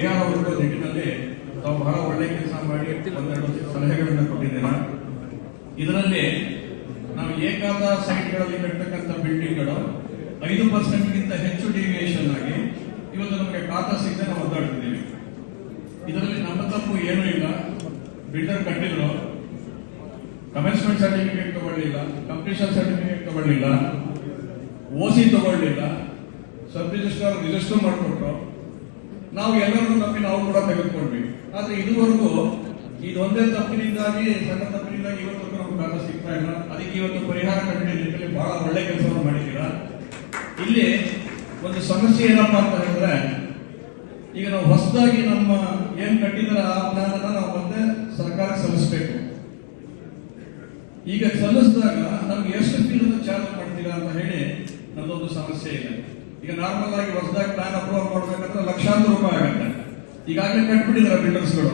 ಪರಿಹಾರ ಹುಡುಕುವ ನಿಟ್ಟಿನಲ್ಲಿ ತಾವು ಬಹಳ ಒಳ್ಳೆ ಕೆಲಸ ಮಾಡಿ ಒಂದೆರಡು ಸಲಹೆಗಳನ್ನು ಕೊಟ್ಟಿದ್ದೀರಾ. ಇದರಲ್ಲಿ ನಾವು ಏಕಾದ ಸೈಟ್ಗಳಲ್ಲಿ ಕಟ್ಟತಕ್ಕಂಥ ಬಿಲ್ಡಿಂಗ್ಗಳು 5% ಹೆಚ್ಚು ಡಿವಿಯೇಷನ್ ಆಗಿ ಇವತ್ತು ನಮಗೆ ಖಾತಾ ಸಿಗದೆ ನಾವು ಒದ್ದಾಡ್ತಿದ್ದೀವಿ. ಇದರಲ್ಲಿ ನಮ್ಮ ತಪ್ಪು ಏನೂ ಇಲ್ಲ. ಬಿಲ್ಡರ್ ಕಟ್ಟಿದ್ರು, ಕಮೆನ್ಸ್ಮೆಂಟ್ ಸರ್ಟಿಫಿಕೇಟ್ ತಗೊಳ್ಳಿಲ್ಲ, ಕಂಪ್ಲೀಷನ್ ಸರ್ಟಿಫಿಕೇಟ್ ತಗೊಳ್ಳಿಲ್ಲ, ಓಸಿ ತಗೊಳ್ಳಿಲ್ಲ, ಸಬ್ ರಿಜಿಸ್ಟ್ರಾರ್ ರಿಜಿಸ್ಟರ್ ಮಾಡಿಕೊಟ್ರು. ನಾವು ಎಲ್ಲರೂ ತಪ್ಪಿ ನಾವು ಕೂಡ ತೆಗೆದುಕೊಂಡ್ವಿ. ಆದ್ರೆ ಇದುವರೆಗೂ ಇದೊಂದೇ ತಪ್ಪಿನಿಂದಾಗಿ, ಸಣ್ಣ ತಪ್ಪಿನಿಂದಾಗಿ ಇವತ್ತು ನಮ್ಗೆ ಖಾತಾ ಸಿಗ್ತಾ ಇಲ್ಲ. ಅದಕ್ಕೆ ಇವತ್ತು ಪರಿಹಾರ ಕಂಡು ನಿಟ್ಟಿನಲ್ಲಿ ಬಹಳ ಒಳ್ಳೆ ಕೆಲಸವನ್ನು ಮಾಡಿದ್ದೀರಾ. ಇಲ್ಲಿ ಒಂದು ಸಮಸ್ಯೆ ಏನಪ್ಪಾ ಅಂತ ಹೇಳಿದ್ರೆ, ಈಗ ನಾವು ಹೊಸದಾಗಿ ನಮ್ಮ ಏನ್ ಕಟ್ಟಿದ್ರೆ ಆ ಪ್ಲಾನ್ ಅನ್ನ ನಾವು ಮತ್ತೆ ಸರ್ಕಾರಕ್ಕೆ ಸಲ್ಲಿಸಬೇಕು. ಈಗ ಸಲ್ಲಿಸಿದಾಗ ನಮ್ಗೆ ಎಷ್ಟು ಫೀಸ್ ಚಾರ್ಜ್ ಮಾಡ್ತೀರಾ ಅಂತ ಹೇಳಿ ನಮ್ದೊಂದು ಸಮಸ್ಯೆ ಇದೆ. ಈಗ ನಾರ್ಮಲ್ ಆಗಿ ಹೊಸದಾಗಿ ಪ್ಲಾನ್ ಅಪ್ರೂವಲ್ ಮಾಡಬೇಕಂದ್ರೆ ಲಕ್ಷಾಂತರ ರೂಪಾಯಿ ಆಗುತ್ತೆ. ಈಗಾಗಲೇ ಕಟ್ಬಿಟ್ಟಿದ್ದಾರೆ ಬಿಲ್ಡರ್ಸ್ಗಳು.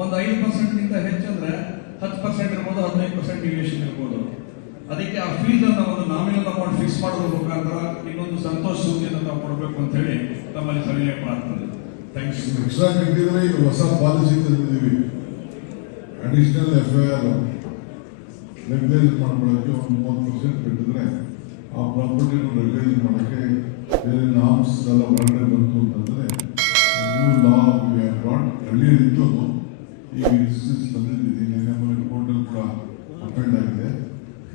ಒಂದು 5% ಹೆಚ್ಚಂದ್ರೆ 10% ಇರ್ಬೋದು, 15% ಡಿವಿಯೇಷನ್ ಇರ್ಬೋದು. ಅದಕ್ಕೆ ಆ ಫೀಸ್ ಅನ್ನ ಒಂದು ನಾಮಿನಲ್ ಅಮೌಂಟ್ ಫಿಕ್ಸ್ ಮಾಡೋದ್ರ ಮುಖಾಂತರ ಇನ್ನೊಂದು ಸಂತೋಷ ಸೂಚಿಯನ್ನು ನಾವು ಕೊಡಬೇಕು ಅಂತ ಹೇಳಿ ತಮ್ಮಲ್ಲಿ ಸಲಹೆ ಮಾಡ್ತಾರೆ. Thank you. ಎಕ್ಸ್ಟ್ರಾ ಕಟ್ಟಿದ್ರೆ ಈಗ ಹೊಸ ಪಾಲಿಸಿ ತಂದಿದ್ದೀವಿ. ಅಡಿಷನಲ್ FIR ರೆಗ್ಯುಲೈಸ್ ಮಾಡ್ಕೊಳ್ಳೋಕ್ಕೆ ಒಂದು 30% ಕಟ್ಟಿದ್ರೆ ಆ ಪ್ರಾಪರ್ಟಿನ ರೆಗ್ಯುಲೈಸ್ ಮಾಡೋಕ್ಕೆ ಬೇರೆ ನಾಮ್ಸ್ ಎಲ್ಲ ಹೊರಗಡೆ ಬಂತು ಅಂತಂದ್ರೆ ನ್ಯೂ ಲಾ ಹಳ್ಳಿ ಇತ್ತು. ಅದು ಈಗ ಡಿಸಿಷನ್ಸ್ ತಂದಿದ್ದೀವಿ. ನಮ್ಮ ಕೋರ್ಟಲ್ಲಿ ಕೂಡ ಅಪೆಂಡ್ ಆಗಿದೆ.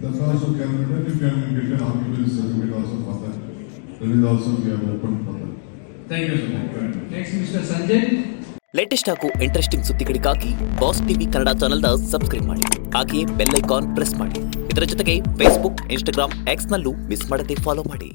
That's also calculated. You can get an occupancy certificate also for that. That is also we have opened for that. Thank you, sir. Next, Mr. Sanjay. Latest ಹಾಗೂ interesting ಸುದ್ದಿಗಳಿಗಾಗಿ ಬಾಸ್ ಟಿವಿ ಕನ್ನಡ ಚಾನೆಲ್ನ subscribe ಮಾಡಿ. ಹಾಗೆಯೇ bell icon press ಮಾಡಿ. ಇದರ ಜೊತೆಗೆ Facebook, Instagram, ಎಕ್ಸ್ನಲ್ಲೂ miss ಮಾಡದೆ follow ಮಾಡಿ.